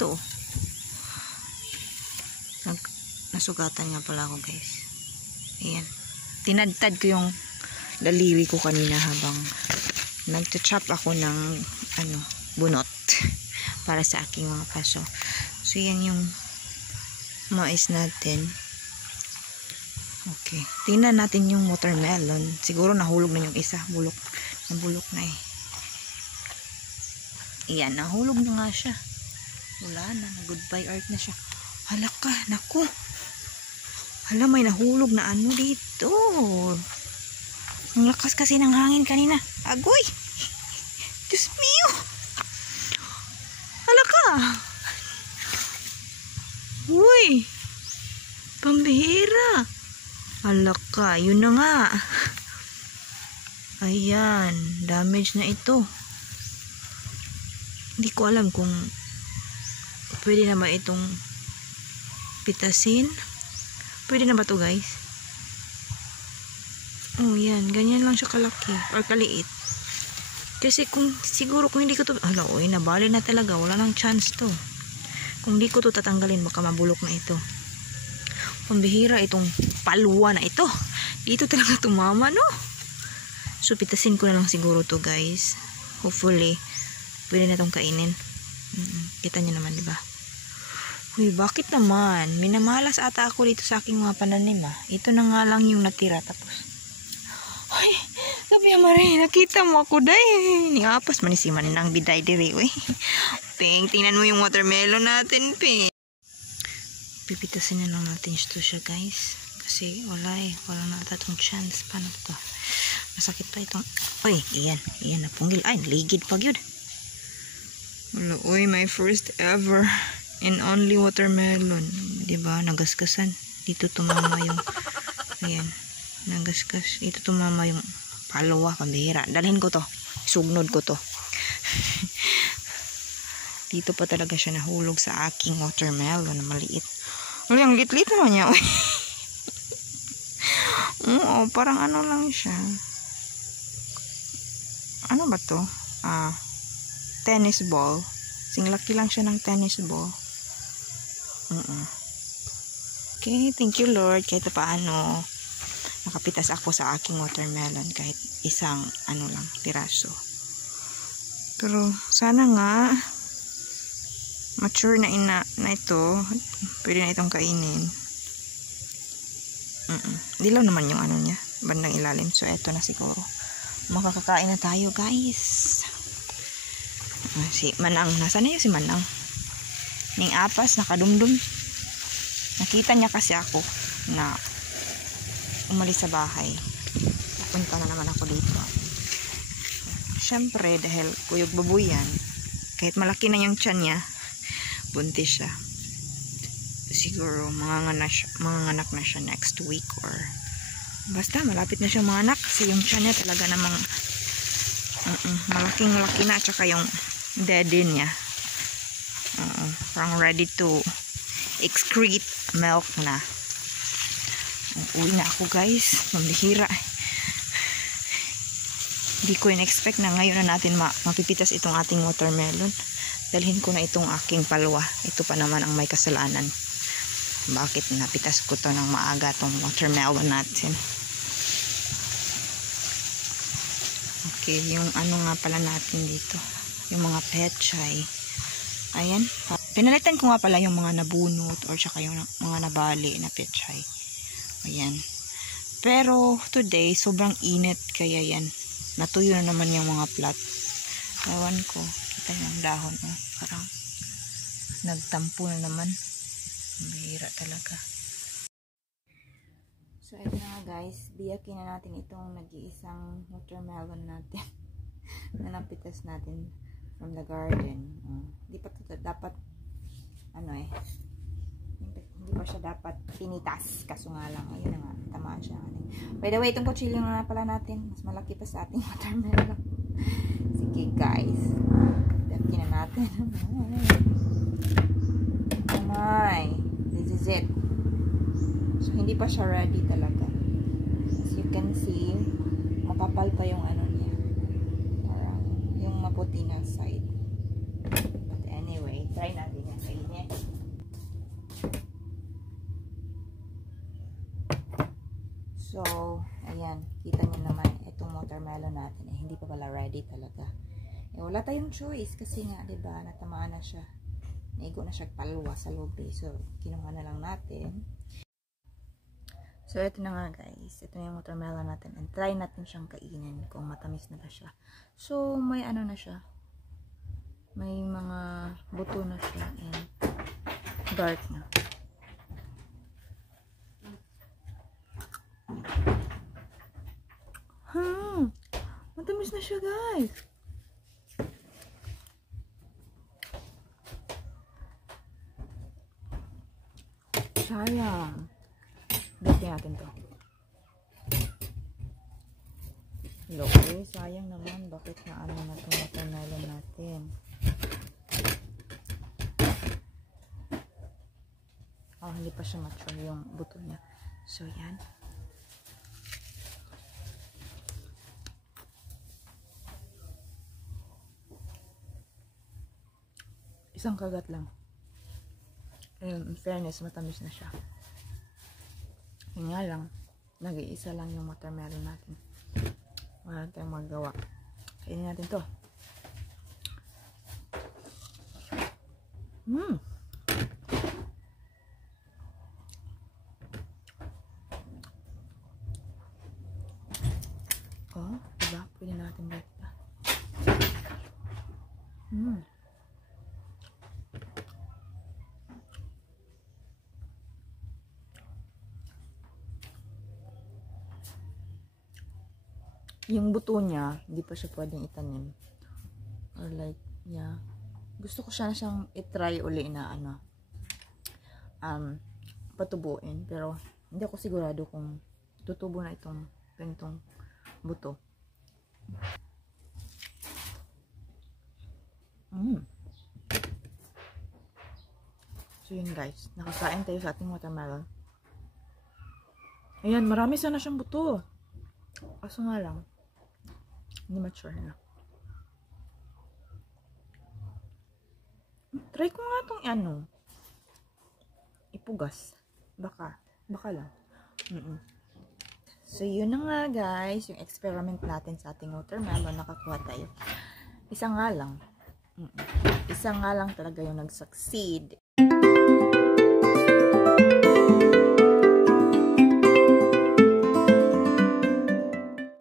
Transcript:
dito. Nasugatan nga pala ako, guys. Ayan. Tinadtad ko yung daliri ko kanina habang nagcha-chop ako ng bunot para sa aking mga paso. So, yan yung mais natin. Okay. Tingnan natin yung watermelon. Siguro nahulog na yung isa. Nabulok na eh. Ayan, nahulog na nga siya. Wala na. Goodbye art na siya. Hala ka, naku. Hala, may nahulog na ano dito. Ang lakas kasi ng hangin kanina. Agoy! Diyos mio! Hala ka! Uy! Pambihira! Hala ka, yun na nga. Ayan, damage na ito. Hindi ko alam kung pwede na ba itong pitasin. Pwede na ba to, guys? Oh, yan. Ganyan lang siya kalaki. Or kaliit. Kasi siguro kung hindi ko to, nabali na talaga. Wala nang chance to. Kung hindi ko to tatanggalin, baka mabulok na ito. Pambihira itong palwa na ito. Dito talaga tumama, no? So, pitasin ko na lang siguro to, guys. Hopefully, pwede na tong kainin. Kita nyo naman, diba? Uy, bakit naman? Minamalas ata ako dito sa aking mga pananim, ah. Ito na nga lang yung natira, tapos. Ay, sabi Marie, nakita mo ako, day. Niapas manisiman ng biday diri, uy. Ping, tingnan mo yung watermelon natin, Ping. Pipitasin na lang natin ito siya, guys. Kasi wala eh. Wala na ata itong chance. Paano ito? Masakit pa itong. Uy, iyan. Iyan na punggil. Ay, ligid pag yun. Wala, uy, my first ever and only watermelon. Diba? Nagasgasan. Dito tumama yung. Ayan. Nagasgas. Dito tumama yung palawa. Pambihira. Dalhin ko to. Sugnod ko to. Dito pa talaga siya nahulog sa aking watermelon na maliit. Uy, ang lit-lit naman niya. Oo, parang ano lang siya. Ano ba to? Tennis ball. Singlaki lang siya ng tennis ball. Okay, thank you Lord. Kahit paano, nakapitas ako sa aking watermelon kahit isang lang, piraso. Pero sana nga mature na ito. Pwede na itong kainin. Dilaw naman yung niya, bandang ilalim. So eto na siguro. Makakakain na tayo, guys. Si Manang, nasaan na yun si Manang? Ning apas, nakadumdum. Nakita niya kasi ako na umalis sa bahay. Pupunta na naman ako dito. Siyempre, dahil kuyog baboy yan, kahit malaki na yung tiyan niya, buntis siya. Siguro, manganganak na siya next week or basta, malapit na siya manganak kasi yung tiyan niya talaga namang malaking-laki na, tsaka yung daddy niya parang ready to excrete milk na. Uwi na ako, guys. Mambihira. Hindi ko in-expect na ngayon na natin mapipitas itong ating watermelon. Dalhin ko na itong aking palwa. Ito pa naman ang may kasalanan. Bakit napitas ko to ng maaga itong watermelon natin. Okay, yung nga pala natin dito. Yung mga pechay. Ayan. Pinalitan ko nga pala yung mga nabunot or saka yung mga nabali na pechay. Ayan. Pero today, sobrang init kaya yan. Natuyo na naman yung mga plat. Ewan ko. Kita yung dahon. Parang nagtampo na naman. Mahira talaga. So, ito na nga, guys. Biyakin na natin itong nag-iisang watermelon natin. Na napitas natin from the garden. Hindi pa ito dapat hindi pa siya dapat pinitas. Kaso nga lang, ayun na nga, tamaan siya. By the way, itong kutsilyo nga pala natin, mas malaki pa sa ating watermelon. Sige, guys. Biyakin na natin. Oh my. This is it. So, hindi pa siya ready talaga. As you can see, makapal pa yung niya. Parang yung maputi na side. But anyway, try natin yan. So, ayan, kita niyo naman itong watermelon natin hindi pa pala ready talaga. Wala tayong choice kasi nga, 'di ba, natamaan na siya. Naigo na siya palwa sa loob. So, kinuha na lang natin. So, ito na nga guys. Ito na yung watermelon natin. And try natin siyang kainin kung matamis na ba siya. So, may ano na siya. May mga buto na siya. And dark na. Matamis na siya guys. Sayang. Gawin natin to. Hello, sayang naman. Bakit na ano na itong watermelon natin? Hindi pa siya mature yung buto niya. So, yan. Isang kagat lang. In fairness, matamis na siya. Nga lang, nag-iisa lang yung watermelon natin. Wala tayong magawa. Kainin natin to. Diba? Pwede natin beta. Yung buto niya, hindi pa siya pwedeng itanim. Or like, yeah. Gusto ko siya na siyang itry uli na patubuin. Pero, hindi ako sigurado kung tutubo na itong ganitong buto. So, yun guys. Nakakain tayo sa ating watermelon. Ayan, marami sana siyang buto. Kaso nga lang, hindi mature na. Try ko nga itong ipugas. Baka lang. So, yun na nga guys, yung experiment natin sa ating watermelon. Nakakuha tayo. Isa nga lang. Isa nga lang talaga yung nag-succeed.